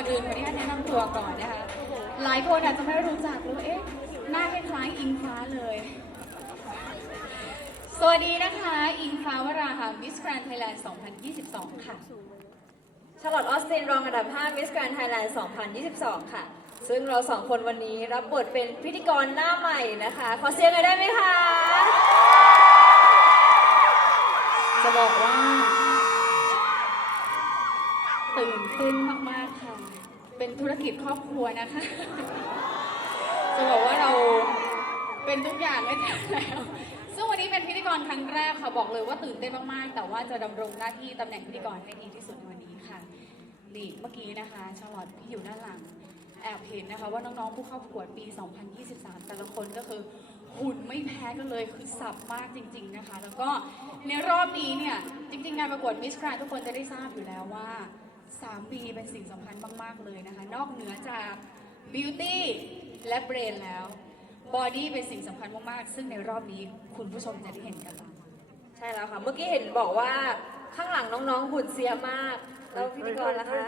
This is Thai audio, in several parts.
บอกก่อนนะคะ หลายคนอาจจะไม่รู้จักเลยว่าเอ๊ะ หน้าคล้ายๆอิงฟ้าเลย สวัสดีนะคะ อิงฟ้าวราค่ะมิสแกรนด์ไทยแลนด์ 2022 ค่ะ ชาร์ลอตออสตินรองอันดับ 5 Miss Grand Thailand 2022 ค่ะ ซึ่งเราสองคนวันนี้รับบทเป็นพิธีกรหน้าใหม่นะคะ ขอเสียงหน่อยได้ไหมคะ จะบอกว่า ตื่นเต้นมาก ๆ ค่ะ เป็นธุรกิจครอบครัวนะคะ จะบอกว่าเราเป็นทุกอย่างให้กันแล้ว ซึ่งวันนี้เป็นพิธีกรครั้งแรกค่ะบอกเลยว่าตื่นเต้นมากๆ แต่ว่าจะดำรงหน้าที่ตำแหน่งพิธีกรให้ดีที่สุดในวันนี้ค่ะนี่เมื่อกี้นะคะชาลอตที่อยู่ด้านหลังแอบเห็นนะคะว่าน้องๆผู้เข้าประกวดปี 2023 แต่ละคนก็คือหุ่นไม่แพ้กันเลยคือสับมากจริง ๆนะคะ แล้วก็ในรอบนี้เนี่ยจริงๆการประกวดมิสแกรนทุกคนจะได้ทราบอยู่แล้วว่า 3B เป็นสิ่งสำคัญมาก ๆ เลยนะคะ นอกเหนือจากบิวตี้และเบรนแล้วบอดี้เป็นสิ่งสำคัญมาก ๆ ซึ่งในรอบนี้คุณผู้ชมจะได้เห็นกันแล้วใช่แล้วค่ะ เมื่อกี้เห็นบอกว่าข้างหลังน้องๆหุ่นเสียมาก แล้วพิธีกรล่ะคะ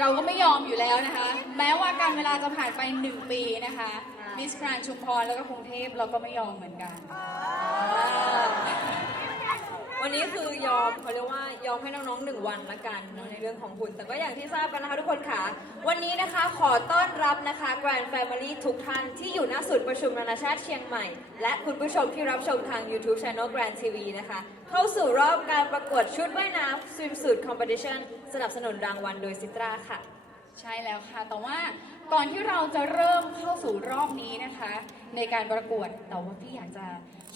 เราก็ไม่ยอมอยู่แล้วนะคะ แม้ว่าการเวลาจะผ่านไป 1 ปีนะคะค่ะ มิสแกรนชุมพรแล้วก็กรุงเทพเราก็ไม่ยอมเหมือนกัน วันนี้คือยอมเขาเรียกว่ายอมให้น้องๆหนึ่งวันละกันเนอะในเรื่องของหุ่นแต่ก็อย่างที่ทราบกันนะคะทุกคนค่ะ วันนี้นะคะขอต้อนรับนะคะ Grand Family ทุกท่านที่อยู่ณศูนย์ประชุมนานาชาติเชียงใหม่ และคุณผู้ชมที่รับชมทาง YouTube Channel Grand TV นะคะ เข้าสู่รอบการประกวดชุดว่ายน้ำ Swimsuit Competition สนับสนุนรางวัลโดยซิตราค่ะ ใช่แล้วค่ะ แต่ว่า ก่อนที่เราจะเริ่มเข้าสู่รอบนี้นะคะ ในการประกวดแต่ว่าพี่อยากจะ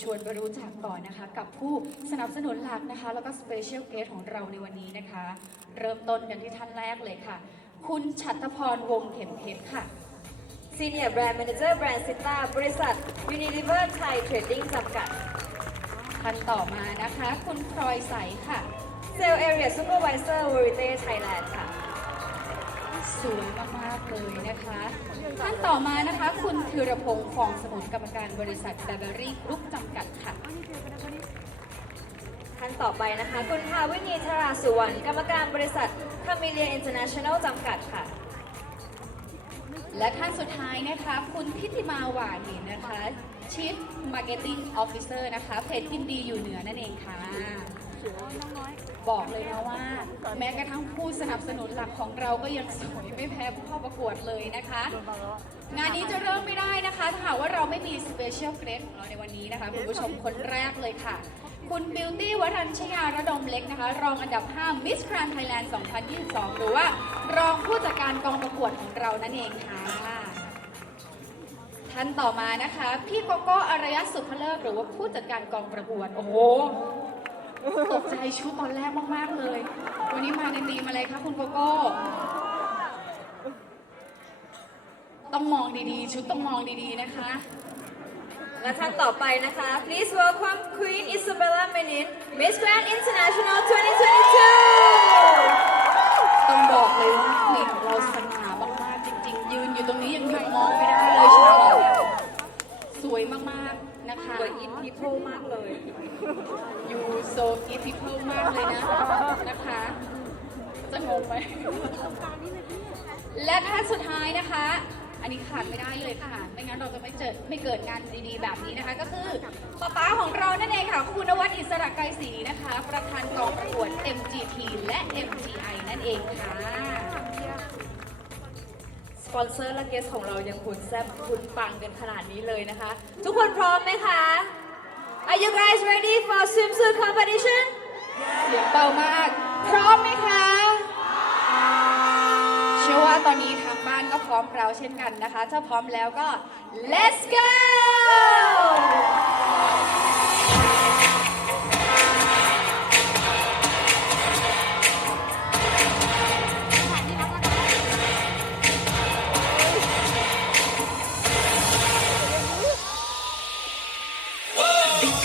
ชวนไปรู้จักก่อนนะคะ กับผู้สนับสนุนหลักนะคะ แล้วก็สเปเชียลเกสของเราในวันนี้นะคะ เริ่มต้นกันที่ท่านแรกเลยค่ะ คุณชัตพรวงศ์เข็มเพชรค่ะ Senior Brand Manager Brand Sita บริษัท Unilever Thai Trading จำกัดท่านต่อมานะคะ คุณพลอยใสค่ะ Sales Area Supervisor Verite Thailand ค่ะ สวยมากๆเลยนะคะ ท่านต่อมานะคะ คุณธีรพงศ์ฟองสมุนกรรมการบริษัทแบเบอรี่กรุ๊ปจำกัดค่ะ ท่านต่อไปนะคะ คุณภาวินีธราสุวรรณกรรมการบริษัท Camellia International จำกัดค่ะ และท่านสุดท้ายนะคะ คุณพิธิมาหวานหินนะคะ Chief Marketing Officer นะคะเพจยินดีอยู่เหนือนั่นเองค่ะ บอกเลยนะว่า แม้กระทั่งผู้สนับสนุนหลักของเราก็ยังสวยไม่แพ้ผู้เข้าประกวดเลยนะคะ งานนี้จะเริ่มไม่ได้นะคะ ถ้าหากว่าเราไม่มี Special Guest ของเราในวันนี้นะคะคุณผู้ชมคนแรกเลยค่ะ คุณบิวตี้วรัญชยาระดมเล็กนะคะ รองอันดับ 5 Miss Grand Thailand 2022 หรือว่า รองผู้จัดการกองประกวดของเรานั่นเองค่ะท่านต่อมานะคะ พี่โกโก้อารยสุภเลิศหรือว่าผู้จัดการกองประกวดโอ้โห ตกใจชุดตอนแรกมาก ๆ เลย วันนี้มาในธีมอะไรคะคุณโกโก้ ต้องมองดีๆ ชุดต้องมองดีๆ นะคะ และท่านต่อไปนะคะ Please welcome Queen Isabella Menin Miss Grand International 2022 ต้องบอกเลยว่าควีนของเราสง่ามากๆ จริง ๆ ยืนอยู่ตรงนี้ยังหยุดมอง ๆนะคะสวย in people มากเลยยูโซกีพิเพิลมากเลยนะนะคะ จะงงไหมและท่านสุดท้ายนะคะ อันนี้ขาดไม่ได้เลยค่ะ ไม่งั้นเราจะไม่เจอไม่เกิดงานดีๆ แบบนี้นะคะ ก็คือป๊าป๊าของเรานั่นเองค่ะ คุณนวัดอิสระไกรศรีนะคะ ประธานกองประกวด MGP และ MGI นั่นเองค่ะ ปอนเซอร์และเกสของเรายังหุ่นแซ่บหุ่นปังกันขนาดนี้เลยนะคะ ทุกคนพร้อมไหมคะ Are you guys ready for swimsuit competition เสียงเบามาก พร้อมไหมคะเชื่อว่าตอนนี้ทางบ้านก็พร้อมเราเช่นกันนะคะ ถ้าพร้อมแล้วก็ let's go